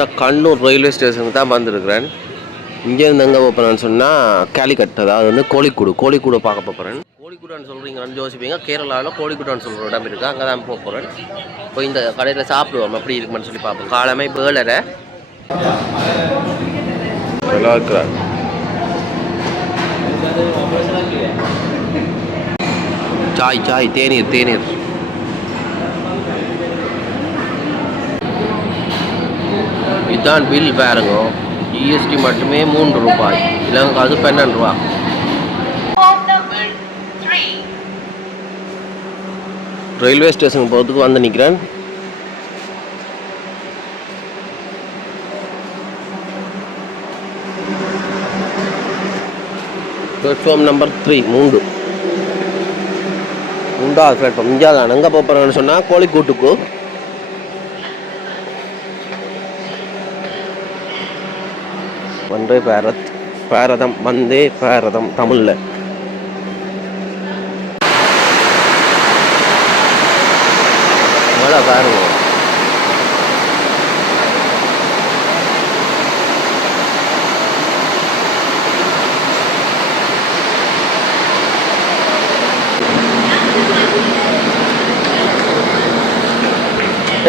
பார்த்தீங்கன்னா கண்ணூர் ரயில்வே ஸ்டேஷனுக்கு தான் வந்திருக்கிறேன். இங்கேருந்து எங்கே போகிறேன்னு சொன்னால் கேலிக்கட் அதாவது வந்து கோழிக்கூடு. கோழிக்கூடு பார்க்க போகிறேன் கோழிக்கூடான்னு சொல்கிறீங்கன்னு யோசிப்பீங்க. கேரளாவில் கோழிக்கூடான்னு சொல்கிற இடம் இருக்குது அங்கே தான் போக போகிறேன் போய் இந்த கடையில் சாப்பிடுவோம். எப்படி இருக்குமென்னு சொல்லி பார்ப்போம். காலமே பேலரை நல்லா இருக்கிறார். சாய் சாய் தேநீர் தேநீர். இதுதான் பில் பாருங்க. ஜிஎஸ்டி மட்டுமே மூன்று ரூபாய். இல்லைங்க அது பன்னெண்டு ரூபா. ரயில்வே ஸ்டேஷனுக்கு போகிறதுக்கு வந்து நிற்கிறேன் பிளாட்ஃபார்ம் நம்பர் த்ரீ மூன்று. மூன்றாவது பிளாட்ஃபார்ம் இங்கே தான் எங்கே போகிறேன்னு சொன்னால் கோழிக்கூட்டுக்கு. வந்தே பாரத் பாரதம் வந்தே பாரதம் தமிழில். மழை பாருங்க.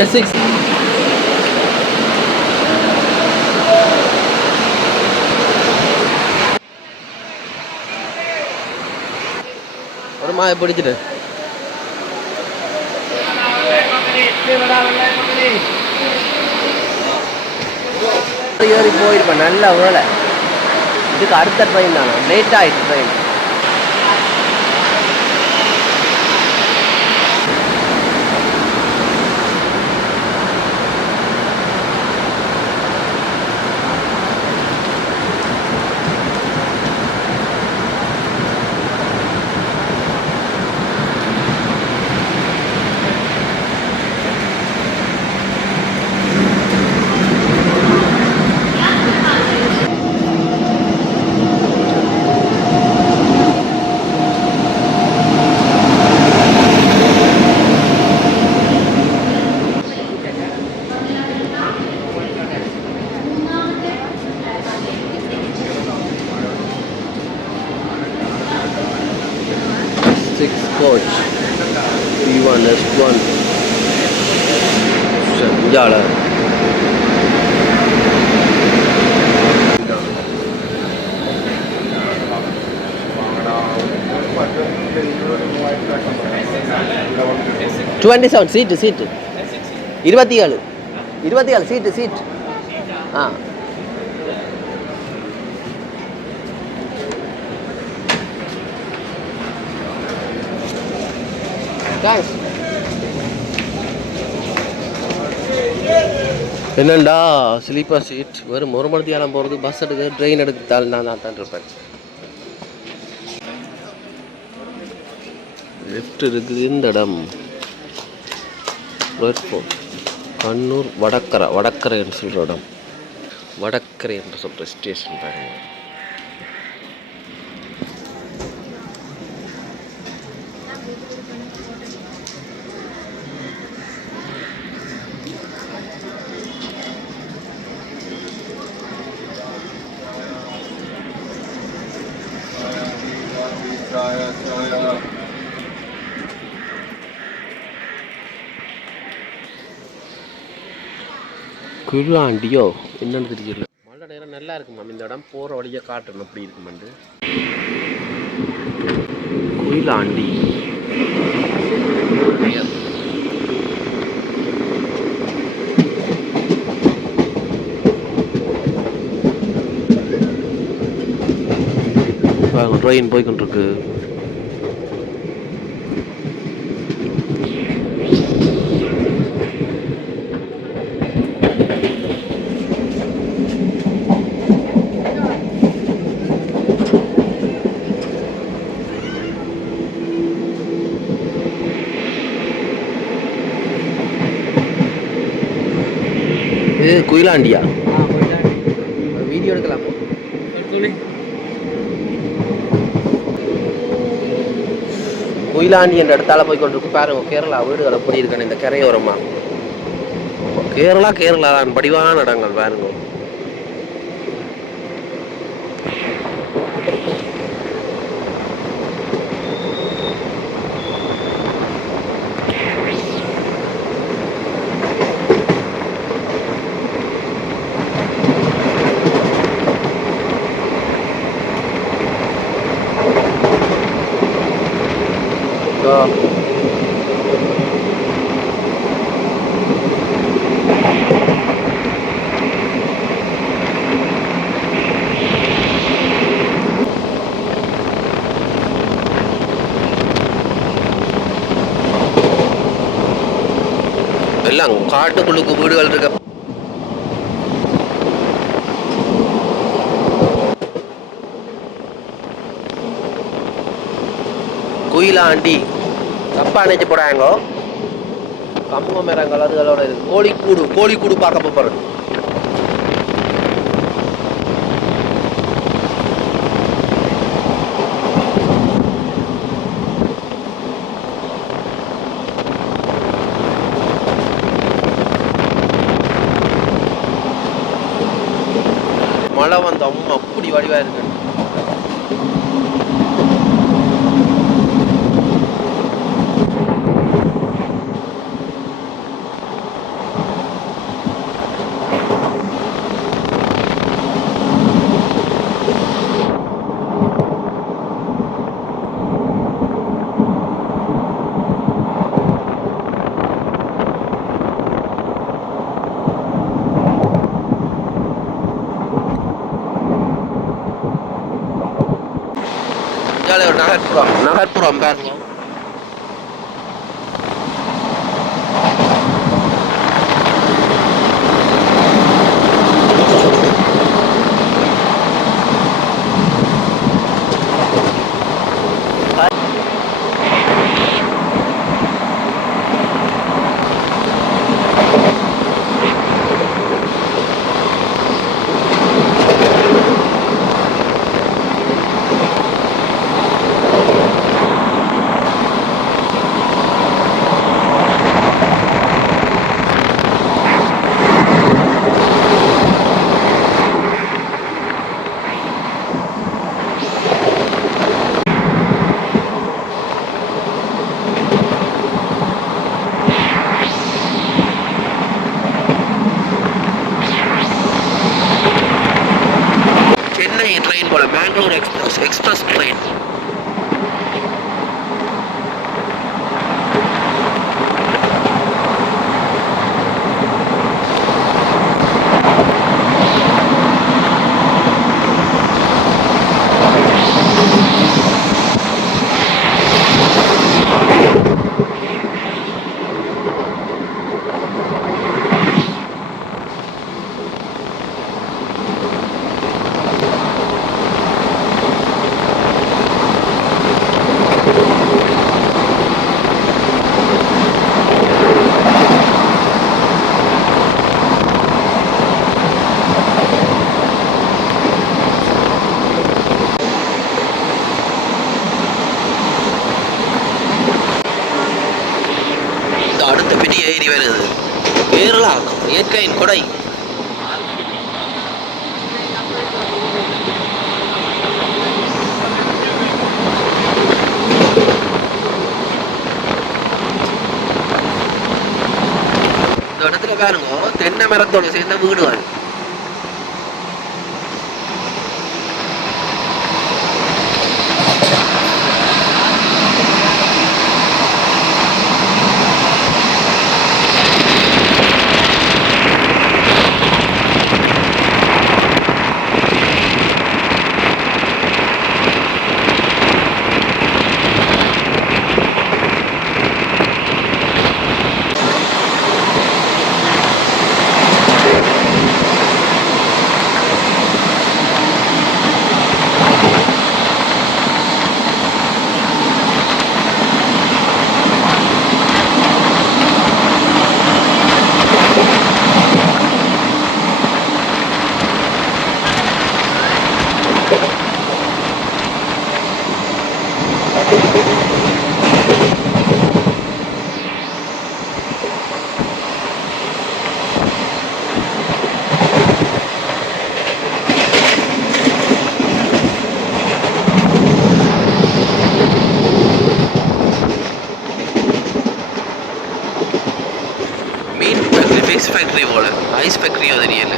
எஸ் சிக்ஸ் ஒரு மாய பிடிச்சிட்டு ஏறி போயிருப்பேன் நல்ல வேலை. இதுக்கு அடுத்த ட்ரெயின் தானே? லேட் ஆயிடுச்சு train twenty seven seat seat இருபத்தி ஏழு இருபத்தி ஏழு சீட்டு சீட் ஆ தேங்க்ஸ் என்னண்டா? ஸ்லீப்பர் சீட் வெறும் ஒரு மணி நேரம் போகிறது பஸ் எடுக்க ட்ரெயின் எடுத்தால் நான் தான் தான் இருப்பேன். லெஃப்ட் இருக்குது இந்த இடம். பிளாட்ஃபார்ம் கண்ணூர் வடக்கரை வடக்கரை என்று சொல்கிற இடம். வடக்கரை என்று சொல்கிற ஸ்டேஷன் பாருங்கள் குருவாண்டியோ என்னன்னு தெரியல மழை நேரம் நல்லா இருக்கு மேம். இந்த இடம் போகிற வழியை காட்டணும் அப்படி இருக்குமெண்டு குயிலாண்டி பெயர். பாருங்க ட்ரெயின் போய்கொண்டிருக்கு இது குயிலாண்டியா. வீடியோ எடுக்கலாம். குயிலாண்டி என்ற இடத்தால போய் கொண்டிருக்கு பாருங்க கேரளா வீடுகள் எப்படி இருக்குன்னு இந்த கரையோரமா. கேரளா கேரளா தான். படிவான இடங்கள் பாருங்க எல்லாம் காட்டுக்குள்ளுக்கு வீடுகள் இருக்க குயிலாண்டி. தப்பா நினைச்சு போடாங்க கம்பு மரங்கள் அதுகளோட இருக்கு கோழிக்கூடு கோழிக்கூடு பார்க்க போறேன் പരിപാടിയായിരുന്നു from that இந்த தென்னை மரத்தோட சேர்ந்த வீடு வாங்க ஐஸ் தெரியல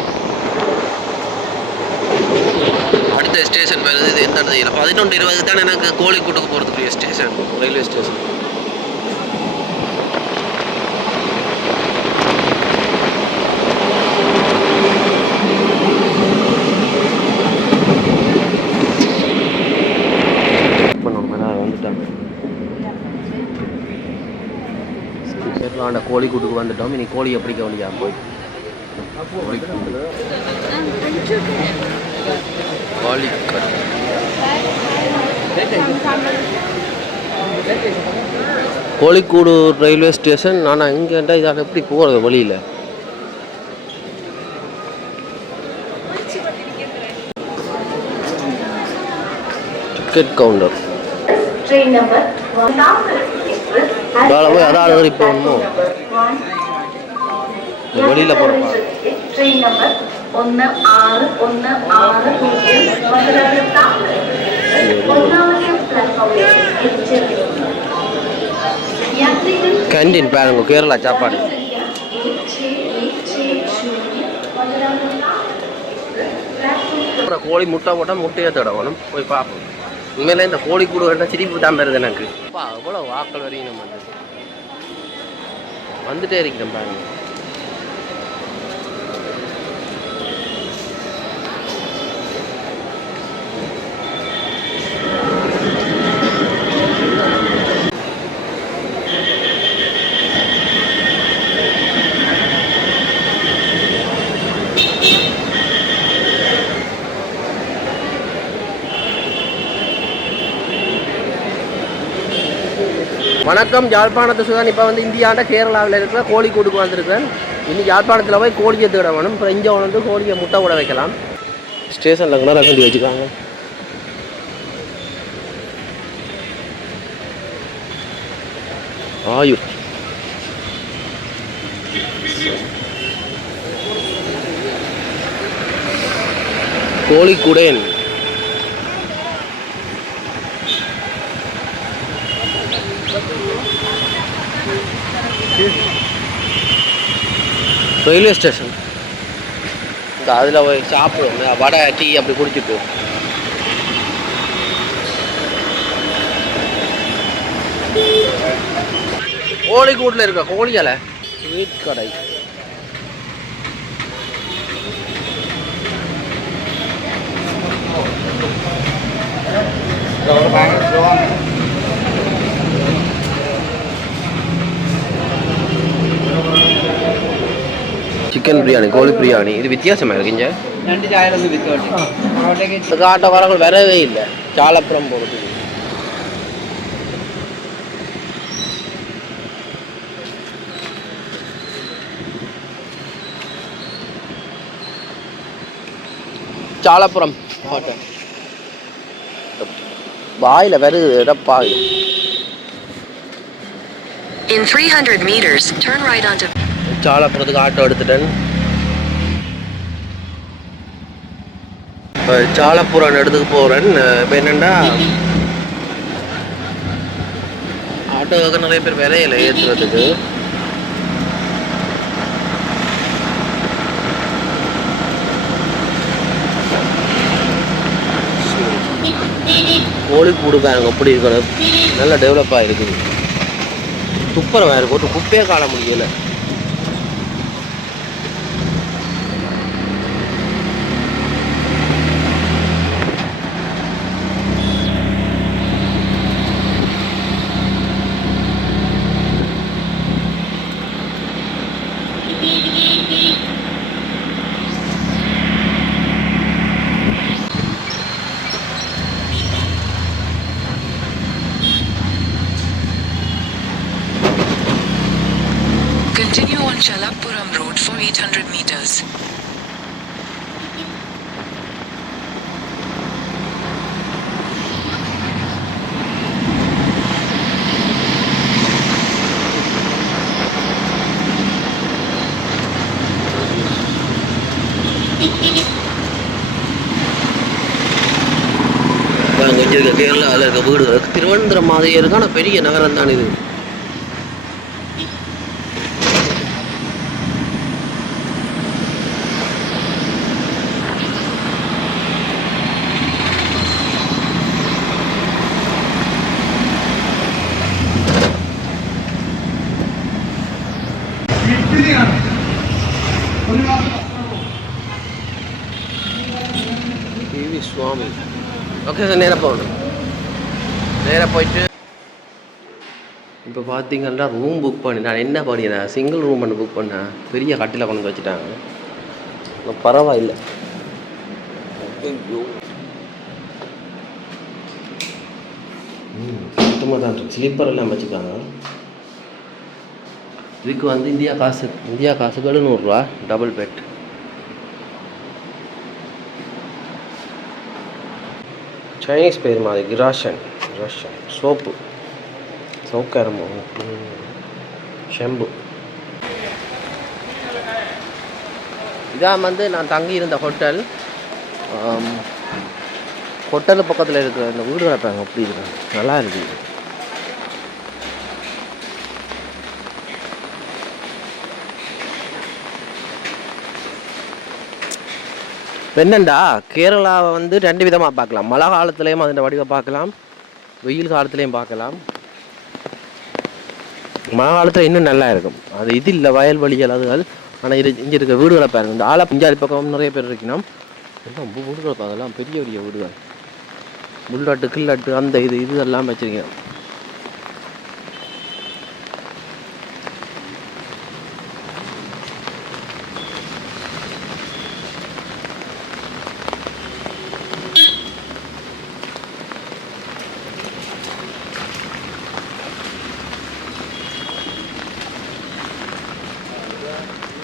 அடுத்த ஸ்டேஷன் வருது இது எந்த இடத்துல தெரியல பதினொன்று இருபது தான் எனக்கு கோழிக்கூட்டுக்கு போகிறதுக்குரிய ஸ்டேஷன் ரயில்வே ஸ்டேஷன் பண்ணணும் நான் கோழிக்கூட்டுக்கு வந்துட்டோம். இனி கோழியை பிடிக்க வேண்டியதாக போய் கோழிக்கூடு ரயில்வே ஸ்டேஷன். ஆனால் இங்கேண்டா இதால் எப்படி போகிறது வழியில்? டிக்கெட் கவுண்டர் போய் arrived இப்போ ஒன்றும். வெளியில் போகிறப்பா ட்ரெயின் நம்பர் ஒன்று ஆறு ஒன்று ஆறு பாருங்க கேரளா சாப்பாடு. கோழி முட்டை போட்டால் முட்டையே தடவணும். போய் பார்ப்போம். உண்மையில இந்த கோழி கூடு வேண்டாம் சிரிப்பு தான் வருது எனக்கு. அப்பா அவ்வளோ வாக்கள் வரையும் நம்ம வந்துட்டே இருக்கிறேன் பாருங்க. வணக்கம். யாழ்ப்பாணத்தை சுதான். இப்போ வந்து இந்தியாண்ட கேரளாவில் இருக்கிற கோழிக்கூடுக்கு வந்திருக்கிறேன். இன்னைக்கு யாழ்ப்பாணத்தில் போய் கோழியை தேட வேணும். அப்புறம் இங்கே வந்து கோழியை முட்டை கூட வைக்கலாம். ஸ்டேஷனில் கூட ரசண்டி வச்சுக்காங்க ஆயுர் கோழிக்குடேன். ரயில்வே ஸ்டேஷன் இந்த அதில் போய் சாப்பிடுவோம். வடை டீ அப்படி குடிச்சிட்டு. கோழிக்கூட்டில் இருக்க? கோழி அலை ஸ்வீட் கடை ചിക്കൻ ബിരിയാണി കോഴി ബിരിയാണി ഇത് വ്യത്യാസമായിരിക്കും ഞാൻ രണ്ട് ചായയിലൊന്ന് വിത്തോട്ടെ കാട്ടവറകൾ വരവേ ഇല്ല ചാളപ്പുറം പോലത്തെ ചാളപ്പുറം ഹോട്ടൽ വായില വരുത് ഇടപ്പായി In 300 meters, turn right onto... சாலப்புறத்துக்கு ஆட்டோ எடுத்துட்டேன். இப்போ சாலப்புரம் இடத்துக்கு போகிறேன் இப்போ என்னென்னா ஆட்டோவுக்கு நிறைய பேர் விலையில ஏற்றுறதுக்கு கோழிக்கூடு பாருங்க அப்படி இருக்கணும் நல்லா டெவலப் ஆகிருக்குது துப்புரம் வேறு போட்டு குப்பையே காண முடியலை. கேரளாவில் இருக்க வீடு திருவனந்தபுரம் மாதிரியே இருக்கான பெரிய நகரம் தான் இது. சுவாமி. ஓகே சார் நேராக போகணும் நேராக போயிட்டு. இப்போ பார்த்தீங்கன்னா ரூம் புக் பண்ணி நான் என்ன பண்ணினேன் சிங்கிள் ரூம் பண்ணி புக் பண்ணேன் பெரிய கட்டில கொண்டு வச்சுட்டாங்க. பரவாயில்லை. சுத்தமாக தான் இருக்கு. ஸ்லீப்பர் எல்லாம் வச்சுருக்காங்க இதுக்கு வந்து இந்தியா காசு இந்தியா காசுக்கு எழுநூறுரூவா டபுள் பெட் சைனீஸ் பேர் மாதிரி கிராஷன் கிராஷன் சோப்பு சௌக்கரமோ ஷெம்பு இதான் வந்து நான் தங்கியிருந்த ஹோட்டல் ஹோட்டல் பக்கத்தில் இருக்கிற இந்த வீடு கட்டுறாங்க அப்படி இருக்கு? நல்லா இருக்குது என்னண்டா? கேரளாவை வந்து ரெண்டு விதமாக பார்க்கலாம். மழை காலத்துலேயும் அதோட வடிவை பார்க்கலாம். வெயில் காலத்துலேயும் பார்க்கலாம். மழை காலத்தில் இன்னும் நல்லா இருக்கும். அது இது இல்லை வயல்வெளிகள் அதுகள் ஆனால் இது இங்கே இருக்க வீடுகளை பாருங்கள் இந்த ஆலா பிஞ்சாலி பக்கம் நிறைய பேர் இருக்கணும். எல்லாம் வீடுகளை பார்க்கலாம். பெரிய பெரிய வீடுகள். முள்ளாட்டு கில்லட்டு அந்த இது இது எல்லாம் வச்சிருக்கேன்.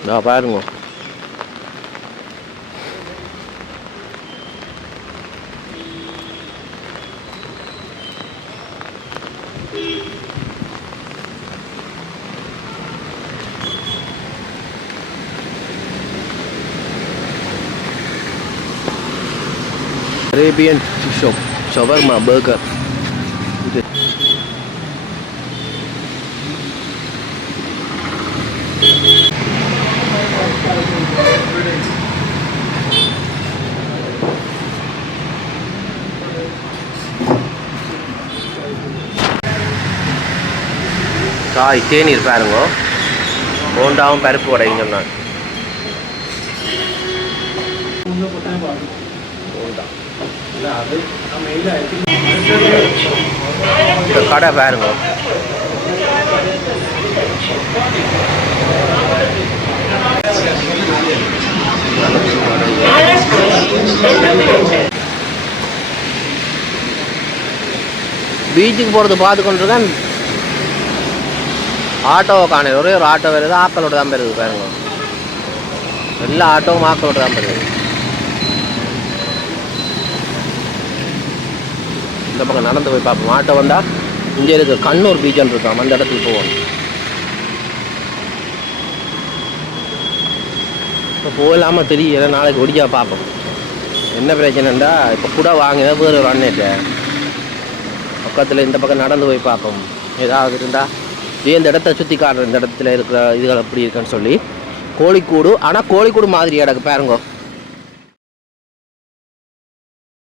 இதா பாருங்க அரேபியன் ஷாப் ஷவர்மா பர்கர் காய் தேநீர் பாருங்க. போண்டாவும் பருப்பு வடையும் சொன்னாங்க. இந்த கடை பாருங்க. பீச்சுக்கு போகிறது பார்த்து கொண்டு தான் ஆட்டோவை காணல ஒரே ஒரு ஆட்டோ வருது ஆக்களோட தான் பெறுது பாருங்க. எல்லா ஆட்டோவும் ஆக்களோட தான் பெறுது இந்த பக்கம் நடந்து போய் பார்ப்போம். ஆட்டோ வந்தால் இங்கே இருக்கு கண்ணூர் பீச்சன் இருக்காம். அந்த இடத்துக்கு போவோம். இப்போ போகலாமா தெரியல. நாளைக்கு ஒடிக்கா பார்ப்போம். என்ன பிரச்சனைண்டா? இப்போ கூட வாங்க வேறு ஒரு அண்ணேட்ட. பக்கத்தில் இந்த பக்கம் நடந்து போய் பார்ப்போம். ஏதாவது இருந்தால் இந்த இடத்த சுற்றி காட்டுற இந்த இடத்துல இருக்கிற இதுகள் எப்படி இருக்குன்னு சொல்லி. கோழிக்கூடு. ஆனால் கோழிக்கூடு மாதிரி இடக்கு பாருங்க.